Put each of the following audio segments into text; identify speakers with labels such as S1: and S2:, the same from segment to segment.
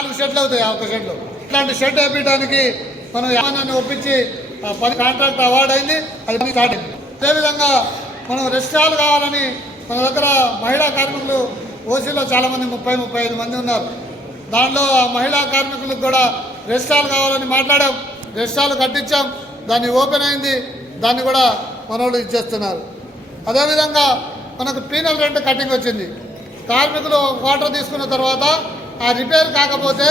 S1: నాలుగు షెడ్లు అవుతాయి ఆ ఒక షెడ్లు. ఇట్లాంటి షెడ్ వేపించడానికి మనం యానాన్ని ఒప్పించి పని కాంట్రాక్ట్ అవార్డు అయింది అది పని స్టార్ట్ అయింది. అదేవిధంగా మనం రెస్టాల్ కావాలని మన దగ్గర మహిళా కార్మికులు ఓసీలో చాలామంది ముప్పై ముప్పై ఐదు మంది ఉన్నారు. దాంట్లో ఆ మహిళా కార్మికులకు కూడా రెస్టాల్ కావాలని మాట్లాడాం. రెస్టాలు కట్టించాం. దాన్ని ఓపెన్ అయింది. దాన్ని కూడా మనోళ్ళు ఇచ్చేస్తున్నారు. అదేవిధంగా మనకు పీనల్ రెంట్ కటింగ్ వచ్చింది. కార్మికులు వాటర్ తీసుకున్న తర్వాత ఆ రిపేర్ కాకపోతే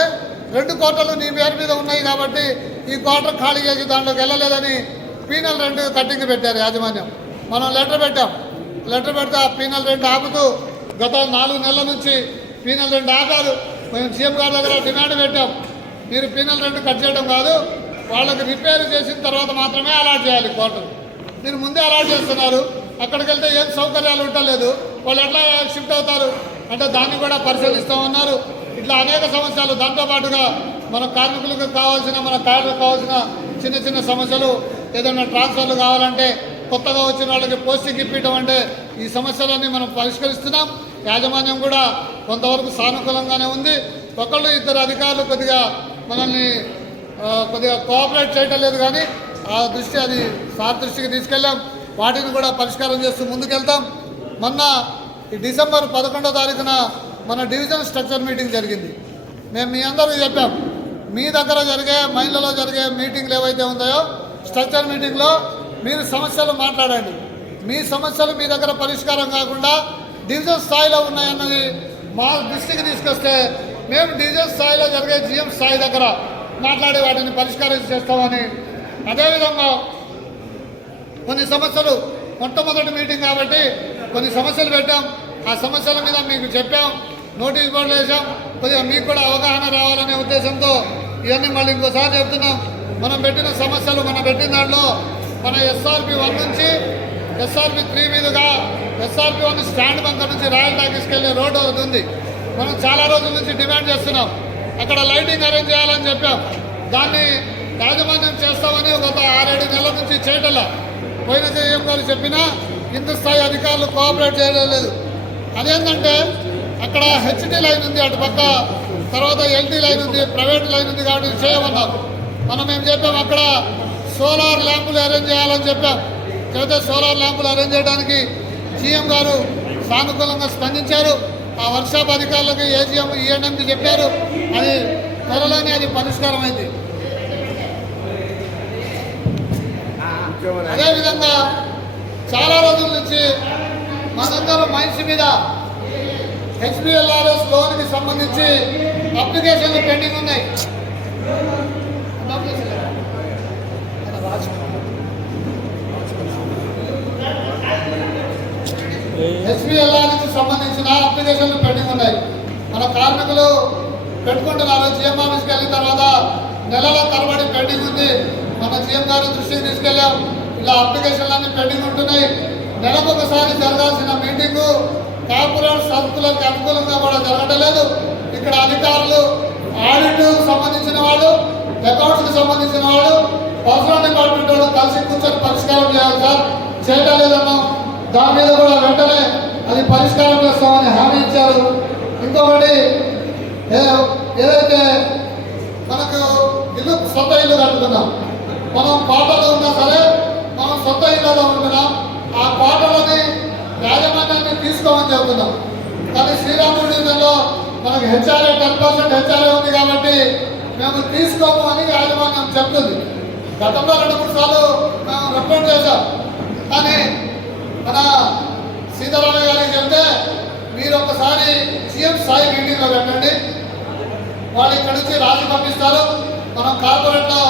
S1: రెండు కోటలు నీ పేరు మీద ఉన్నాయి కాబట్టి ఈ క్వార్టర్ ఖాళీ చేసి దాంట్లోకి వెళ్ళలేదని పీనల్ రెండు కట్టింగ్ పెట్టారు యాజమాన్యం. మనం లెటర్ పెట్టాం. లెటర్ పెడితే ఆ పీనల్ రెండు ఆపుతూ గత నాలుగు నెలల నుంచి పీనల్ రెండు ఆపారు. మేము సీఎం గారి దగ్గర డిమాండ్ పెట్టాం. మీరు పీనల్ రెండు కట్ చేయడం కాదు వాళ్ళకి రిపేర్ చేసిన తర్వాత మాత్రమే అలాట్ చేయాలి క్వార్టర్ మీరు ముందే అలాట్ చేస్తున్నారు. అక్కడికి వెళ్తే ఏం సౌకర్యాలు ఉండలేదు. వాళ్ళు ఎట్లా షిఫ్ట్ అవుతారు? అంటే దాన్ని కూడా పరిశీలిస్తూ ఉన్నారు. ఇట్లా అనేక సమస్యలు. దాంతో పాటుగా మన కార్మికులకు కావాల్సిన మన కార్డులకు కావాల్సిన చిన్న చిన్న సమస్యలు ఏదైనా ట్రాన్స్ఫర్లు కావాలంటే కొత్తగా వచ్చిన వాళ్ళకి పోస్టింగ్ ఇప్పించడం అంటే ఈ సమస్యలన్నీ మనం పరిష్కరిస్తున్నాం. యాజమాన్యం కూడా కొంతవరకు సానుకూలంగానే ఉంది. ఒకళ్ళు ఇద్దరు అధికారులు కొద్దిగా మనల్ని కొద్దిగా కోఆపరేట్ చేయటం లేదు కానీ ఆ దృష్టి అది సార్ దృష్టికి తీసుకెళ్ళాం. వాటిని కూడా పరిష్కారం చేస్తూ ముందుకెళ్తాం. మొన్న ఈ డిసెంబర్ పదకొండో తారీఖున మన డివిజన్ స్ట్రక్చర్ మీటింగ్ జరిగింది. మేము మీ అందరూ చెప్పాం. మీ దగ్గర జరిగే మైండ్లలో జరిగే మీటింగ్లు ఏవైతే ఉన్నాయో స్ట్రక్చర్ మీటింగ్లో మీరు సమస్యలు మాట్లాడండి. మీ సమస్యలు మీ దగ్గర పరిష్కారం కాకుండా డివిజన్ స్థాయిలో ఉన్నాయన్నది మా దృష్టికి తీసుకొస్తే మేము డివిజన్ స్థాయిలో జరిగే జిఎం స్థాయి దగ్గర మాట్లాడి వాటిని పరిష్కారం చేస్తామని. అదేవిధంగా కొన్ని సమస్యలు మొట్టమొదటి మీటింగ్ కాబట్టి కొన్ని సమస్యలు పెట్టాం. ఆ సమస్యల మీద మీకు చెప్పాం నోటీస్ బోర్డులు వేసాం కొద్దిగా మీకు కూడా అవగాహన రావాలనే ఉద్దేశంతో ఇవన్నీ మళ్ళీ ఇంకోసారి చెప్తున్నాం. మనం పెట్టిన సమస్యలు మనం పెట్టిన దాంట్లో మన ఎస్ఆర్పి వన్ నుంచి ఎస్ఆర్పి త్రీ మీదుగా ఎస్ఆర్పి వన్ స్టాండ్ బంక్ నుంచి రాయల్ టాకీస్కి వెళ్ళే రోడ్డు అవుతుంది మనం చాలా రోజుల నుంచి డిమాండ్ చేస్తున్నాం. అక్కడ లైటింగ్ అరేంజ్ చేయాలని చెప్పాం. దాన్ని యాజమాన్యం చేస్తామని ఒక ఆరేడు నెలల నుంచి చేయటంలా పోయిన సీఎం గారు చెప్పినా ఇంత స్థాయి అధికారులు కోఆపరేట్ చేయడం లేదు అదేంటంటే అక్కడ హెచ్డి లైన్ ఉంది అటు పక్క తర్వాత ఎల్టీ లైన్ ఉంది ప్రైవేట్ లైన్ ఉంది కాబట్టి చేయమన్నారు. మనం ఏం చెప్పాం? అక్కడ సోలార్ ల్యాంపులు అరేంజ్ చేయాలని చెప్పాం. చెబితే సోలార్ ల్యాంపులు అరేంజ్ చేయడానికి సీఎం గారు సానుకూలంగా స్పందించారు. ఆ వర్షాప్ అధికారులకు ఏజీఎం ఈఎన్ఎంకి చెప్పారు. అది త్వరలోనే అది పరిష్కారం అయింది అదేవిధంగా చాలా రోజుల నుంచి మనందరం మైన్స్ మీద హెచ్పిఎల్ఆర్ఎస్ లోన్కి సంబంధించి అప్లికేషన్లు పెండింగ్ ఉన్నాయి. హెచ్పిఎల్ఆర్కి సంబంధించిన అప్లికేషన్లు పెండింగ్ ఉన్నాయి. మన కార్మికులు పెట్టుకుంటున్నారు. సీఎం ఆఫీస్కి వెళ్ళిన తర్వాత నెలల తరబడి పెండింగ్ ఉంది. మన సీఎం గారి దృష్టికి తీసుకెళ్ళాం. ఇలా అప్లికేషన్లన్నీ పెండింగ్ ఉంటున్నాయి. నెలకు ఒకసారి జరగాల్సిన మీటింగు కార్పొరేట్ సరుకులకు అనుకూలంగా కూడా జరగటలేదు ఇక్కడ అధికారులు ఆడిట్ సంబంధించిన వాళ్ళు అకౌంట్స్కి సంబంధించిన వాళ్ళు పర్సనల్ డిపార్ట్మెంట్ వాళ్ళు కలిసి కూర్చొని పరిష్కారం చేయాలి సార్. చేయటం లేదన్నాం దాని మీద కూడా వెంటనే అది పరిష్కారం చేస్తామని హామీ ఇచ్చారు. ఇంకొకటి ఏదైతే మనకు ఇల్లు సొంత ఇల్లు కట్టుకున్నాం మనం పాటలో ఉన్నా సరే మనం సొంత ఇళ్ళలో ఉంటున్నాం. ఆ పాటలని యాజమాన్యాన్ని తీసుకోమని చెబుతున్నాం. కానీ శ్రీరాముడి డివిజన్లో మనకు హెచ్ఆర్ఏ టెన్ పర్సెంట్ హెచ్ఆర్ఏ ఉంది కాబట్టి మేము తీసుకోము అని యాజమాన్యం చెప్తుంది. గతంలో రెండు మూడు సార్లు మేము రిపోర్ట్ చేశాం. కానీ మన సీతారామయ్య గారికి చెప్తే మీరు ఒకసారి సీఎం స్థాయి మీటింగ్లో పెట్టండి. వాళ్ళు ఇక్కడ నుంచి రాజీ పంపిస్తారు. మనం కార్పొరేట్లో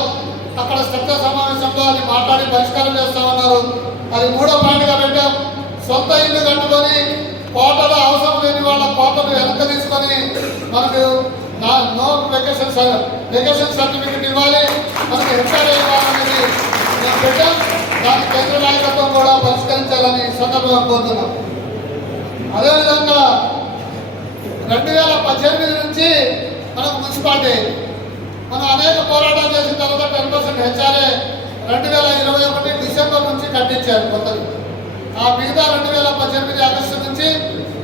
S1: అక్కడ స్ట్రక్చర్ సమావేశంలో అది మాట్లాడి పరిష్కారం చేస్తామన్నారు. అది మూడో పాయింట్గా పెట్టాం. సొంత ఇల్లు కట్టుకొని కోటలో అవసరం లేని వాళ్ళ కోటలు వెనక తీసుకొని మనకు నా- నో వెకేషన్ సర్- వెకేషన్ సర్టిఫికెట్ ఇవ్వాలి. మనకు హెచ్ఆర్ఏ ఇవ్వాలనేది మేము పెట్టాం. దాని కేంద్ర నాయకత్వం కూడా పరిష్కరించాలని సందర్భంగా కోరుతున్నాం. అదేవిధంగా రెండు వేల పద్దెనిమిది నుంచి మనకు మున్సిపాలిటీ. మనం అనేక పోరాటాలు చేసిన తర్వాత టెన్ పర్సెంట్ హెచ్ఆర్ఏ రెండు వేల ఇరవై ఒకటి డిసెంబర్ నుంచి కట్టించారు కొత్తది. ఆ మిగతా రెండు వేల పద్దెనిమిది ఆగస్టు నుంచి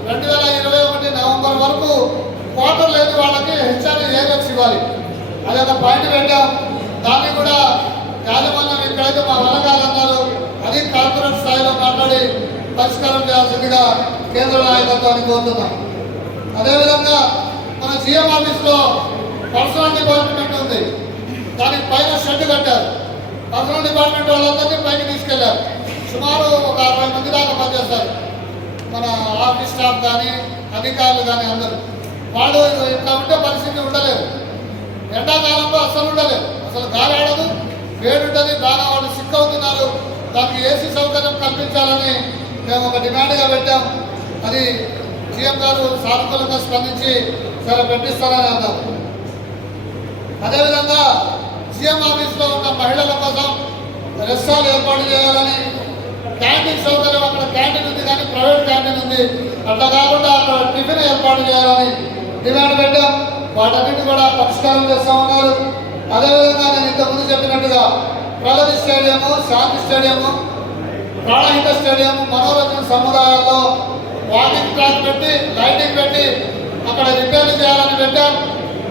S1: రెండు వేల ఇరవై ఒకటి నవంబర్ వరకు క్వార్టర్ లేని వాళ్ళకి హెచ్ఆర్ఏ ఏదో ఇవ్వాలి. అది ఒక పాయింట్ పెట్టాం. దాన్ని కూడా యాజమాన్యం ఇక్కడైతే మా వలకాలన్నారు అది కార్పొరేట్ స్థాయిలో మాట్లాడి పరిష్కారం చేయాల్సిందిగా కేంద్ర నాయకత్వాన్ని కోరుతున్నాం. అదేవిధంగా మన జిఎం ఆఫీస్లో పర్సనల్ డిపార్ట్మెంట్ ఉంది. దానికి పైన షెడ్ కట్టారు. పర్సనల్ డిపార్ట్మెంట్ వాళ్ళందరినీ పైకి తీసుకెళ్ళారు సుమారు ఒక అరవై మంది దాకా పనిచేస్తారు. మన ఆఫీస్ స్టాఫ్ కానీ అధికారులు కానీ అందరూ. వాళ్ళు ఇట్లా ఉంటే పరిస్థితి ఉండలేదు. ఎండాకాలంలో అసలు ఉండలేదు. అసలు గాలి ఆడదు వేడుంటుంది బాగా వాళ్ళు సిక్ అవుతున్నారు. దానికి ఏసీ సౌకర్యం కల్పించాలని మేము ఒక డిమాండ్గా పెట్టాం. అది సీఎం గారు సానుకూలంగా స్పందించి సరే పెట్టిస్తారని అన్నారు. అదేవిధంగా సీఎం ఆఫీస్లో ఉన్న మహిళల కోసం రెస్టాలు ఏర్పాటు చేయాలని క్యాంటీన్ సౌకర్యం అక్కడ క్యాంటీన్ ఉంది కానీ ప్రైవేట్ క్యాంటీన్ ఉంది. అట్లా కాకుండా అక్కడ టిఫిన్ ఏర్పాటు చేయాలని డిమాండ్ పెట్టాం. వాటన్నిటి కూడా పరిష్కారం చేస్తా ఉన్నారు. అదేవిధంగా నేను ఇంతకుముందు చెప్పినట్టుగా Pragati stadium Shanti stadium Pranahita stadium మనోరంజన సముదాయాల్లో వాకింగ్ ట్రాక్ పెట్టి లైటింగ్ పెట్టి అక్కడ రిపేర్లు చేయాలని పెట్టాం.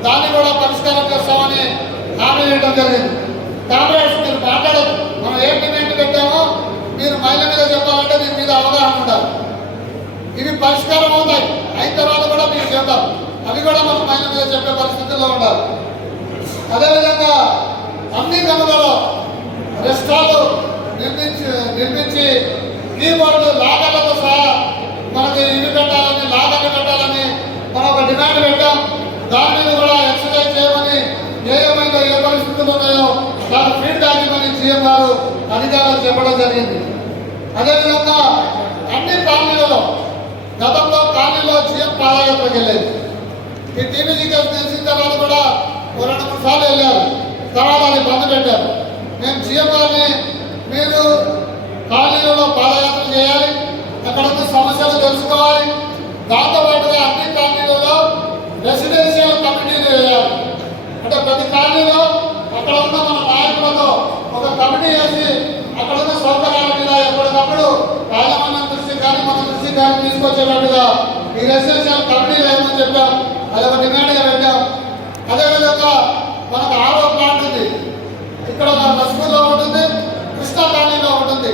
S1: దాన్ని కూడా పరిష్కారం చేస్తామని హామీ ఇవ్వడం జరిగింది కాంగ్రెస్ మీరు మాట్లాడదు మనం ఏ డిమాండ్ పెట్టామో మీరు మహిళ మీద చెప్పాలంటే దీని మీద అవగాహన ఉండాలి. ఇవి పరిష్కారం అవుతాయి. అయిన తర్వాత కూడా మీరు చేద్దాం అవి కూడా మనం మహిళ మీద చెప్పే పరిస్థితుల్లో ఉండాలి. అదేవిధంగా అన్ని గనులలో రెస్టాలు నిర్మించి నిర్మించి కీబోర్డు లాగర్లతో సహా మనకి ఇవి పెట్టాలని లాగర్లు పెట్టాలని మనం ఒక డిమాండ్ పెట్టాం. దాని మీద కూడా ఎక్స్ చేయమని ఏ ఏమైనా ఏ పరిస్థితులు ఉన్నాయో దాని ఫీడ్బ్యాక్ ఇవ్వని సీఎం గారు అధికారులకు చెప్పడం జరిగింది. అదేవిధంగా అన్ని కాలనీలలో గతంలో కాలనీలో సీఎం పాదయాత్రకు వెళ్ళేది. ఈ టీవీ తెలిసిన తర్వాత కూడా ఓ రెండు మూడు సార్లు వెళ్ళారు. తర్వాత అది బంద్ పెట్టారు. మేము సీఎం గారిని మీరు కాలనీలలో పాదయాత్ర చేయాలి అక్కడ సమస్యలు తెలుసుకోవాలి దాంతో పాటుగా అన్ని కాలనీలలో రెసిడెన్షియల్ కమిటీలు వేయాలి. అంటే ప్రతి కాలనీలో అక్కడ ఉన్న మన నాయకులతో ఒక కమిటీ వేసి అక్కడ ఉన్న సౌకర్యాల మీద ఎప్పటికప్పుడు రాజమండ్రి దృష్టి కానీ మన దృష్టి కానీ తీసుకొచ్చేటట్టుగా ఈ రెసిడెన్షియల్ కమిటీలు వేయమని చెప్పాం? అది ఒక డిమాండ్గా పెట్టాం. అదేవిధంగా మనకు ఆరో ప్లాంట్ ఉంది. ఇక్కడ మన బస్సులో ఉంటుంది కృష్ణా కాలనీలో ఉంటుంది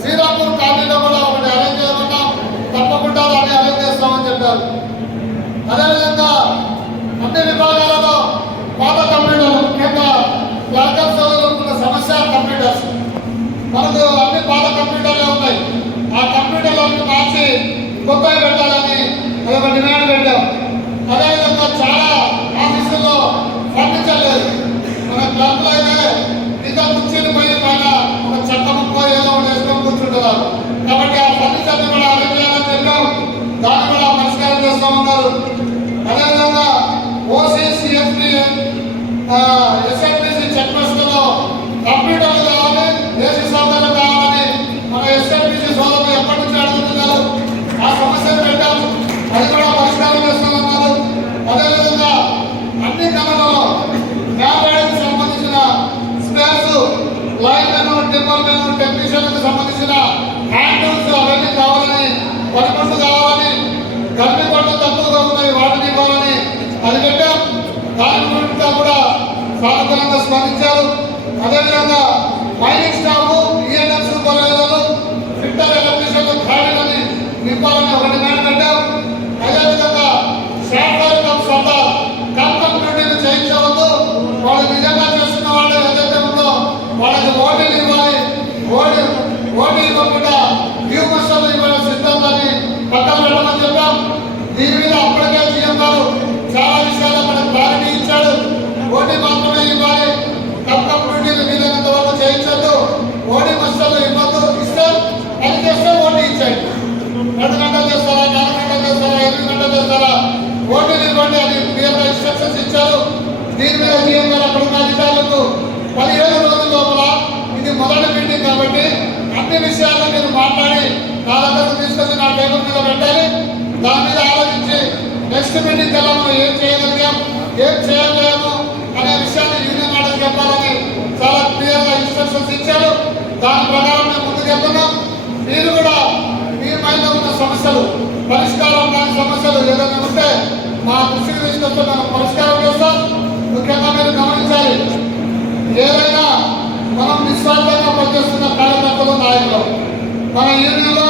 S1: శ్రీరాంపూర్ కాలనీలో కూడా ఒకటి అరేంజ్ చేయమన్నాం తప్పకుండా దాన్ని అరేంజ్ చేస్తామని చెప్పారు అదేవిధంగా అన్ని విభాగాలలో పాత కంప్యూటర్లు ముఖ్యంగా వర్కర్ సోదరులకు సమస్య కంప్యూటర్స్ మనకు అన్ని పాత కంప్యూటర్లే ఉన్నాయి. ఆ కంప్యూటర్లన్నీ మార్చి కొత్తవి పెట్టాలని అదొక డిమాండ్ పెట్టాం. అదేవిధంగా చాలా ఆఫీసుల్లో ఫర్నిచర్ లేదు. మన క్లబ్లో అయితే ఇంకా కుర్చీలు పోయి పైన ఒక చెత్త ముక్కో ఏదో ఒకటి వేసుకొని కూర్చుంటున్నారు. కాబట్టి ఆ ఫర్నిచర్ని కూడా అరేంజ్ చేయాలని చెప్పాం దాన్ని కూడా పరిష్కారం చేస్తూ ఉన్నారు. అదేవిధంగా ఓసీసీఎఫ్టీ ఎస్ఎఫ్టీసీ చెక్ పోస్టులో కంప్యూటర్లు కావాలి దేశీ సౌకర్యం కావాలని మన ఎస్ఎఫ్టీసీ సోదరులు ఎప్పటి నుంచి అడుగుతున్నారు ఆ సమస్యను పెట్టాం అది కూడా పరిష్కారం చేస్తామన్నారు అదేవిధంగా అన్ని కళలలో వ్యాపారానికి సంబంధించిన స్పేర్స్ డిపార్ట్మెంట్ టెక్నీషియన్లకు సంబంధించిన హ్యాండ్స్ అవన్నీ కావాలని పనిముట్లు కావాలని గర్భి పనులు తక్కువగా ఉన్నాయి వాటిని ఇవ్వాలని అది పెట్టాం దాని కూడా సానుకూలంగా స్పందించారు. అదేవిధంగా మైనింగ్ స్టాఫ్ ఈఎన్ఎంస్ కొలవేదాలు ఫిల్టర్ ఎలక్ట్రీషియన్లు ఖాళీలని నింపాలని ఒక డిమాండ్ పెట్టాం అదేవిధంగా సాఫ్ట్వేర్ కమ్ సర్దార్ కమ్ కంప్యూటర్లు చేయించవద్దు వాళ్ళు నిజంగా చేస్తున్న వాళ్ళు ఏదైతే ఉందో వాళ్ళకి ఓటీలు ఇవ్వాలి ఓటీ ఓటీ ఇవ్వకుండా డ్యూ మస్టర్లు ఇవ్వాలి సిద్ధాంతాన్ని పక్కన పెట్టమని చెప్పాం దీని మీద అప్పటికే సీఎం గారు చాలా విషయాల్లో మనకు క్లారిటీ ఇచ్చాడు ఓటీ మాత్రమే ఇవ్వాలి కమ్ కంప్యూటర్లు వీలైనంత వరకు చేయించద్దు ఓటీ మస్టర్లు ఇవ్వద్దు ఇస్తే అది చేస్తే ఓటీ ఇచ్చేయండి రెండు గంటలు చేస్తారా నాలుగు గంటలు చేస్తారా ఎనిమిది గంటలు చేస్తారా ఓటీలు ఇవ్వండి అది క్లియర్గా ఇన్స్ట్రక్షన్స్ ఇచ్చారు దీని మీద సీఎం గారు అక్కడ ఉన్న అధికారులకు పదిహేను రోజుల లోపల ఇది మొదటి మీటింగ్ కాబట్టి అన్ని విషయాలు మీరు మాట్లాడి నా దగ్గరకు తీసుకొచ్చి మీద పెట్టాలి. దాని మీద ఆలోచించి నెక్స్ట్ మీటింగ్ కల్లా మనం ఏం చేయగలిగాం ఏం చేయలేము అనే విషయాన్ని యూనియన్ ఆర్డర్ చెప్పాలని చాలా క్లియర్గా ఇన్స్ట్రక్షన్స్ ఇచ్చారు. దాని ప్రకారం మేము ముందుకు వెళ్తున్నాం. మీరు కూడా మీ మైండ్ ఉన్న సమస్యలు పరిష్కారం కాని సమస్యలు ఏదైనా ఉంటే మా దృష్టికి తీసుకొస్తే మనం పరిష్కారం చేస్తాం. ముఖ్యంగా మీరు గమనించాలి ఏదైనా మనం నిస్వార్థంగా పనిచేస్తున్న కార్యకర్తలు నాయకులు. మన యూనియన్లో